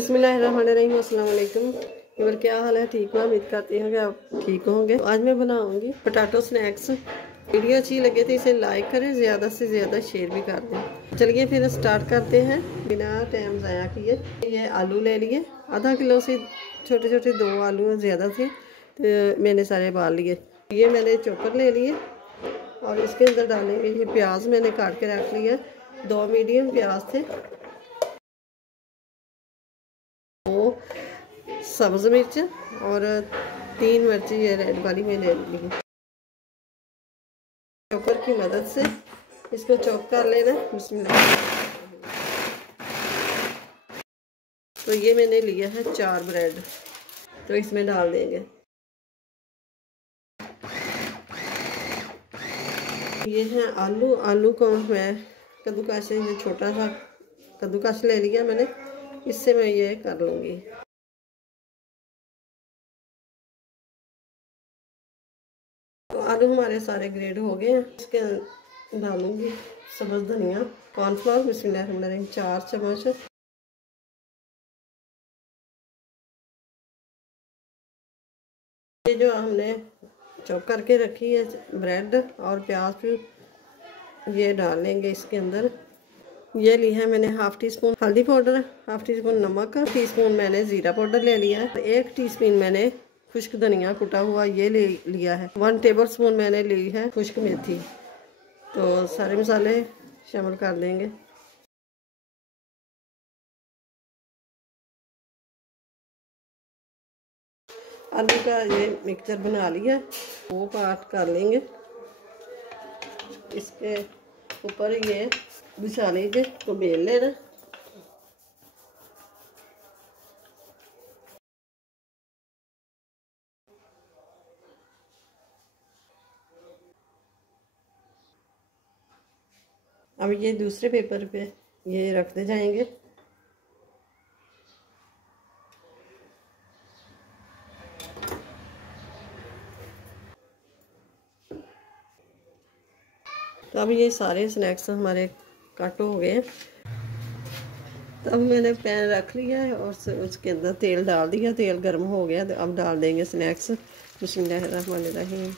बिस्मिल्लाहिर्रहमानिर्रहीम। अस्सलाम वालेकुम। और क्या हाल है? ठीक हो? उम्मीद करती हूँ कि आप ठीक होंगे। आज मैं बनाऊंगी पोटैटो स्नैक्स। वीडियो अच्छी लगे तो इसे लाइक करें, ज़्यादा से ज़्यादा शेयर भी कर दें। चलिए फिर स्टार्ट करते हैं बिना टाइम ज़ाया किए। ये आलू ले लिए, आधा किलो से छोटे छोटे 2 आलू ज़्यादा थे तो मैंने सारे बाल लिए। ये मैंने चॉपर ले लिए और इसके अंदर डालेंगे ये प्याज। मैंने काट के रख लिया, 2 मीडियम प्याज थे, 2 सब्ज़ मिर्च और 3 मिर्ची ये रेड वाली मैंने ली। चॉपर की मदद से इसको चॉप कर लेना। बिस्मिल्लाह। तो ये मैंने लिया है 4 ब्रेड, तो इसमें डाल देंगे। ये है आलू। आलू को मैं कद्दूकस से, ये छोटा सा कद्दूकस ले लिया मैंने, इससे मैं ये कर लूँगी। तो आलू हमारे सारे ग्रेड हो गए हैं। इसके डालूंगी सब्ज़ धनिया, कॉर्नफ्लावर, बिस्मिल्लाहिर्रहमानिर्रहीम 4 चम्मच। ये जो हमने चॉप करके रखी है ब्रेड और प्याज, ये डालेंगे इसके अंदर। ये ली है मैंने हाफ़ टी स्पून हल्दी पाउडर, हाफ़ टी स्पून नमक, टीस्पून मैंने ज़ीरा पाउडर ले लिया है, 1 टीस्पून मैंने खुश्क धनिया कुटा हुआ ये ले लिया है, 1 टेबल स्पून मैंने ली है खुश्क मेथी। तो सारे मसाले शामिल कर देंगे। आलू का ये मिक्सचर बना लिया, वो पार्ट कर लेंगे। इसके ऊपर ये बिछा लीजिए, तो बेल लेना। अब ये दूसरे पेपर पे ये रखते जाएंगे। तो अब ये सारे स्नैक्स हमारे कट हो गए हैं। तो अब मैंने पैन रख लिया है और उसके अंदर तेल डाल दिया, तेल गर्म हो गया। तो अब डाल देंगे स्नैक्स। बिस्मिल्लाहिर्रहमानिर्रहीम।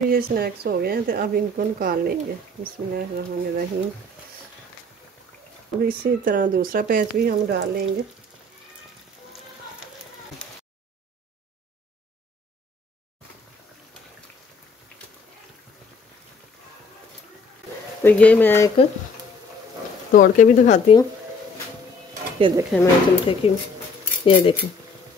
ये स्नैक्स हो गए हैं, तो अब इनको निकाल लेंगे। बिस्मिल्लाहिर्रहमानिर्रहीम। अब इसी तरह दूसरा पैच भी हम डाल लेंगे। तो ये मैं एक तोड़ के भी दिखाती हूँ। ये देखें, मैं चमचे की, ये देखें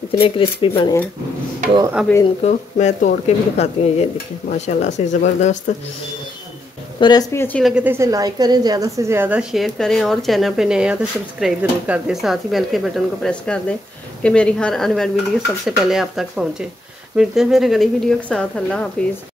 इतने क्रिस्पी बने हैं। तो अब इनको मैं तोड़ के भी दिखाती हूँ। ये देखें माशाल्लाह से ज़बरदस्त। तो रेसिपी अच्छी लगे तो इसे लाइक करें, ज़्यादा से ज़्यादा शेयर करें और चैनल पे नए हैं तो सब्सक्राइब ज़रूर कर दें। साथ ही बेल के बटन को प्रेस कर दें कि मेरी हर आने वाली वीडियो सबसे पहले आप तक पहुँचे। मिलते हैं फिर अगली वीडियो के साथ। अल्लाह हाफिज़।